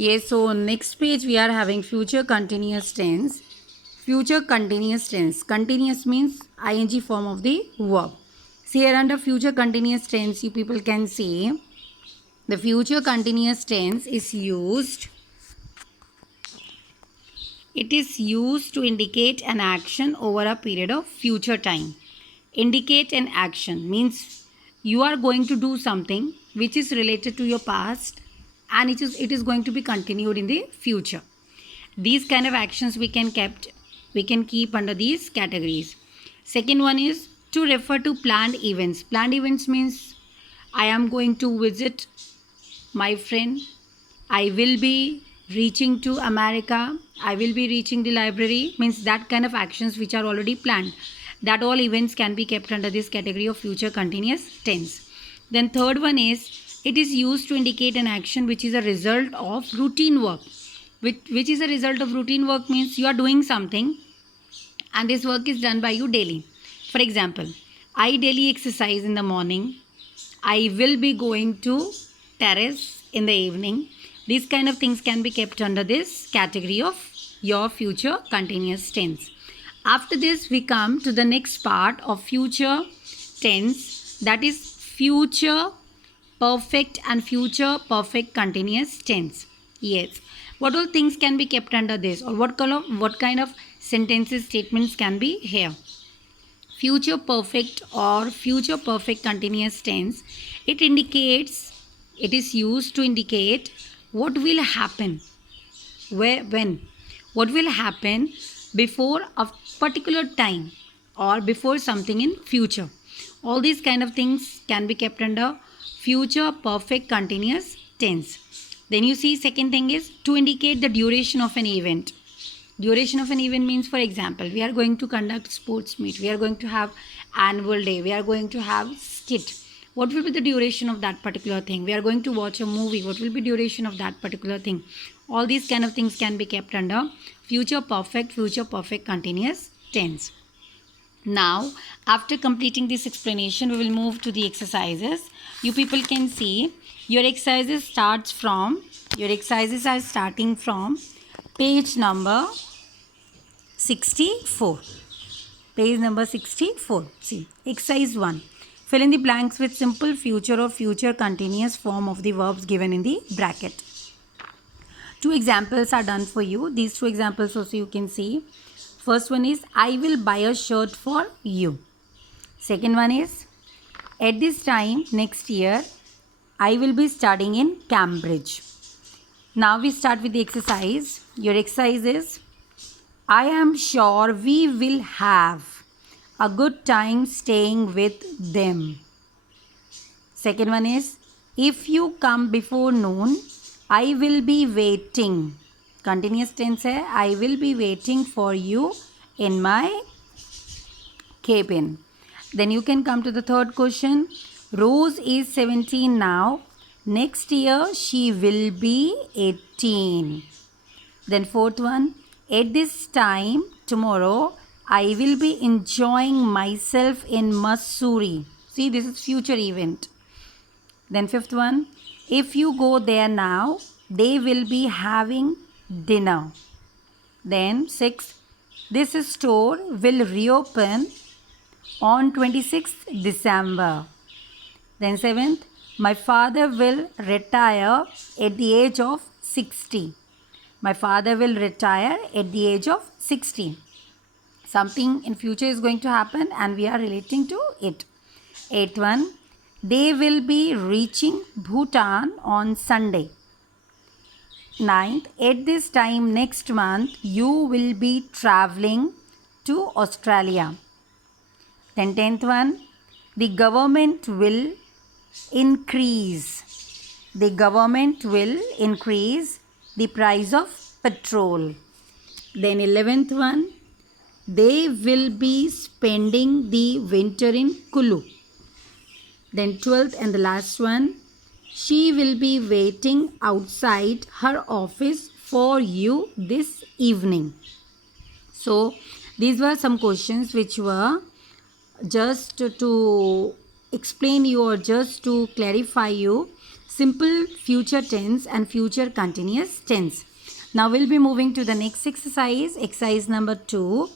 Yes, so next page we are having future continuous tense. Future continuous tense. Continuous means ing form of the verb. So here under future continuous tense, you people can see the future continuous tense is used. It is used to indicate an action over a period of future time. Indicate an action means you are going to do something which is related to your past and it is going to be continued in the future. These kind of actions we can keep under these categories. Second one is to refer to planned events. Planned events means I am going to visit my friend, I will be reaching to America, I will be reaching the library, means that kind of actions which are already planned. That all events can be kept under this category of future continuous tense. Then third one is it is used to indicate an action which is a result of routine work. Which is a result of routine work means you are doing something and this work is done by you daily. For example, I daily exercise in the morning. I will be going to terrace in the evening. These kind of things can be kept under this category of your future continuous tense. After this, we come to the next part of future tense, that is future perfect and future perfect continuous tense. Yes. What all things can be kept under this, or what kind of sentences, statements can be here? Future perfect or future perfect continuous tense, it is used to indicate what will happen, when, what will happen before a particular time or before something in future. All these kind of things can be kept under future perfect continuous tense. Then you see second thing is to indicate the duration of an event. Duration of an event means, for example, we are going to conduct sports meet, we are going to have annual day, we are going to have skit. What will be the duration of that particular thing? We are going to watch a movie. What will be duration of that particular thing? All these kind of things can be kept under future perfect continuous tense. Now, after completing this explanation, we will move to the exercises. You people can see your exercises are starting from page number 64. Page number 64. See, exercise 1. Fill in the blanks with simple future or future continuous form of the verbs given in the bracket. 2 examples are done for you. These 2 examples also you can see. First one is, I will buy a shirt for you. Second one is, at this time next year, I will be studying in Cambridge. Now we start with the exercise. Your exercise is, I am sure we will have a good time staying with them. Second one is, if you come before noon, I will be waiting. Continuous tense hai, I will be waiting for you in my cabin. Then you can come to the third question. Rose is 17 now. Next year she will be 18. Then fourth one. At this time tomorrow I will be enjoying myself in Mussoorie. See, this is future event. Then fifth one. If you go there now, they will be having dinner. Then sixth. This store will reopen on 26th December. Then seventh. My father will retire at the age of 60. My father will retire at the age of 60. Something in future is going to happen and we are relating to it. Eighth one. They will be reaching Bhutan on Sunday. Ninth. At this time next month, you will be traveling to Australia. Then 10th one. The government will increase. The government will increase the price of petrol. Then 11th one. They will be spending the winter in Kulu. Then 12th and the last one. She will be waiting outside her office for you this evening. So, these were some questions which were just to explain you or just to clarify you simple future tense and future continuous tense. Now we'll be moving to the next exercise, exercise number 2.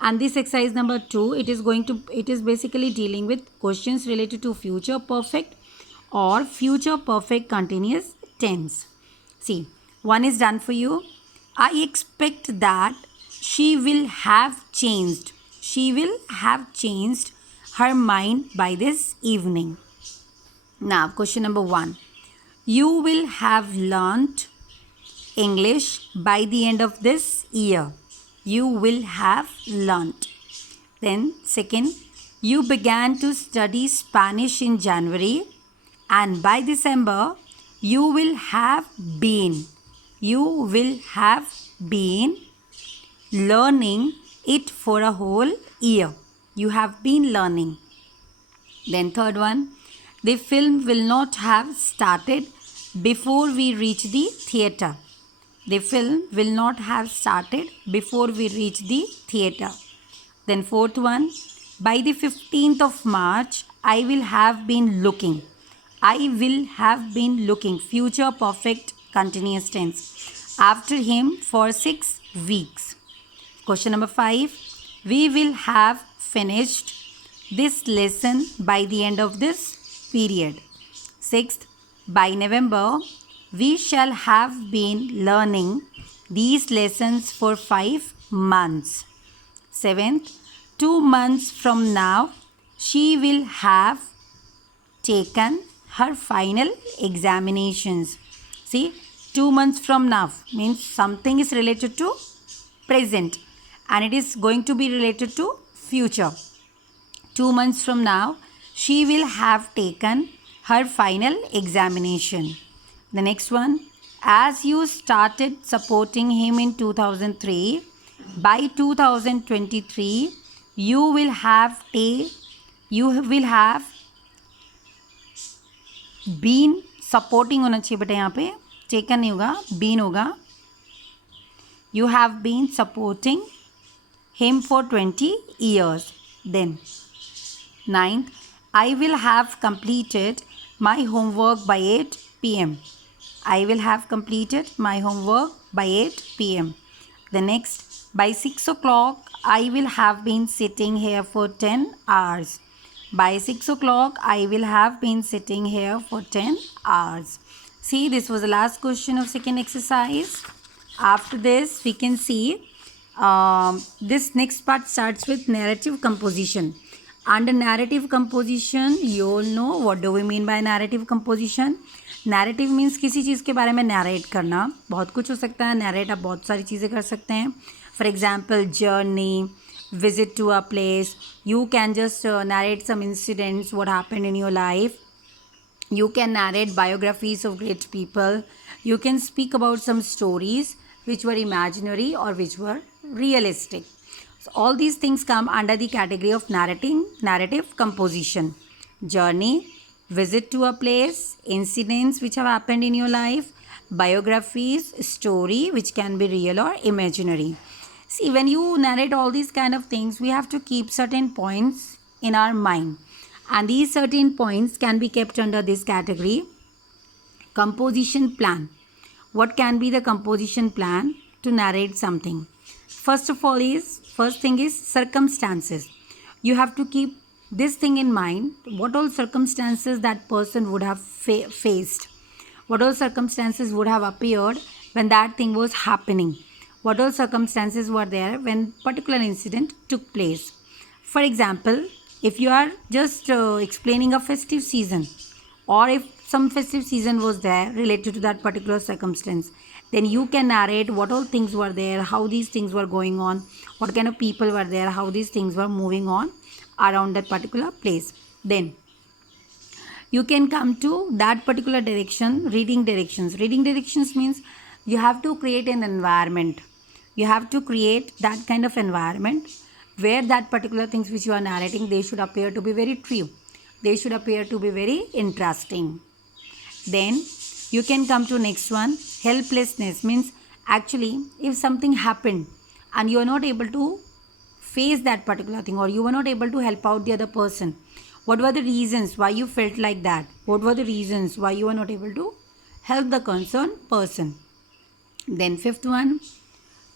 And this exercise number 2, it is basically dealing with questions related to future perfect or future perfect continuous tense. See, one is done for you. I expect that she will have changed. She will have changed her mind by this evening. Now, question number 1. You will have learnt English by the end of this year. You will have learnt. Then, second, you began to study Spanish in January, and by December, you will have been learning it for a whole year. You have been learning. Then third one, the film will not have started before we reach the theatre. The film will not have started before we reach the theatre. Then fourth one, by the 15th of March, I will have been looking. I will have been looking, future perfect continuous tense, after him for 6 weeks. Question number 5, we will have finished this lesson by the end of this period. Sixth, by November, we shall have been learning these lessons for 5 months. Seventh, 2 months from now, she will have taken her final examinations. See, 2 months from now means something is related to present and it is going to be related to future. 2 months from now, she will have taken her final examination. The next one, as you started supporting him in 2003, by 2023, you will have been supporting होना चाहिए बेटा यहाँ पे taken नहीं होगा been होगा. You have been supporting him for 20 years. Then 9th, I will have completed my homework by 8 p.m. I will have completed my homework by 8 p.m. The next, by 6 o'clock, I will have been sitting here for 10 hours. By 6 o'clock, I will have been sitting here for 10 hours. See, this was the last question of second exercise. After this, we can see this next part starts with narrative composition. Under narrative composition, you all know what do we mean by narrative composition. Narrative means किसी चीज़ के बारे में narrate करना. बहुत कुछ हो सकता है. narrate आप बहुत सारी चीज़ें कर सकते हैं. For example, journey, visit to a place. You can just narrate some incidents, what happened in your life. You can narrate biographies of great people. You can speak about some stories which were imaginary or which were realistic. So all these things come under the category of narrative composition. Journey, visit to a place, incidents which have happened in your life, biographies, story which can be real or imaginary. See, when you narrate all these kind of things, we have to keep certain points in our mind. And these certain points can be kept under this category. Composition plan. What can be the composition plan to narrate something? First thing is circumstances. You have to keep this thing in mind. What all circumstances that person would have faced. What all circumstances would have appeared when that thing was happening. What all circumstances were there when particular incident took place. For example, if you are just explaining a festive season, or if some festive season was there related to that particular circumstance, then you can narrate what all things were there, how these things were going on, what kind of people were there, how these things were moving on around that particular place. Then you can come to that particular direction, reading directions. Reading directions means you have to create an environment. You have to create that kind of environment where that particular things which you are narrating, they should appear to be very true. They should appear to be very interesting. Then you can come to next one. Helplessness means actually if something happened and you are not able to face that particular thing, or you were not able to help out the other person, What were the reasons why you felt like that? What were the reasons why you were not able to help the concerned person? Then fifth one,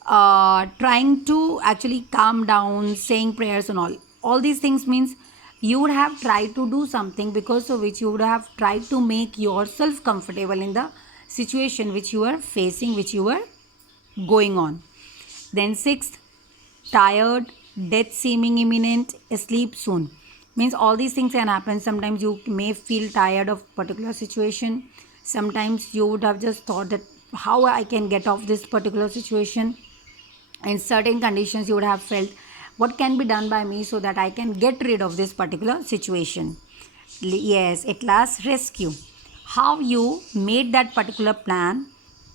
trying to actually calm down, saying prayers and all these things means you would have tried to do something because of which you would have tried to make yourself comfortable in the situation which you are facing, which you were going on. Then sixth, tired, death seeming imminent, sleep soon, means all these things can happen. Sometimes you may feel tired of particular situation. Sometimes you would have just thought that how I can get off this particular situation. In certain conditions you would have felt what can be done by me so that I can get rid of this particular situation. Yes, at last rescue, how you made that particular plan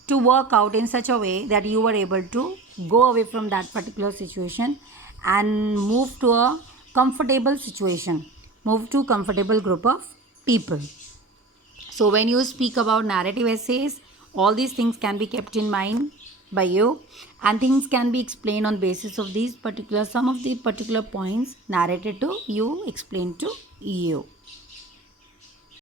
to work out in such a way that you were able to go away from that particular situation and move to a comfortable situation, move to comfortable group of people. So when you speak about narrative essays, all these things can be kept in mind by you, and things can be explained on basis of these particular, some of the particular points narrated to you, explained to you.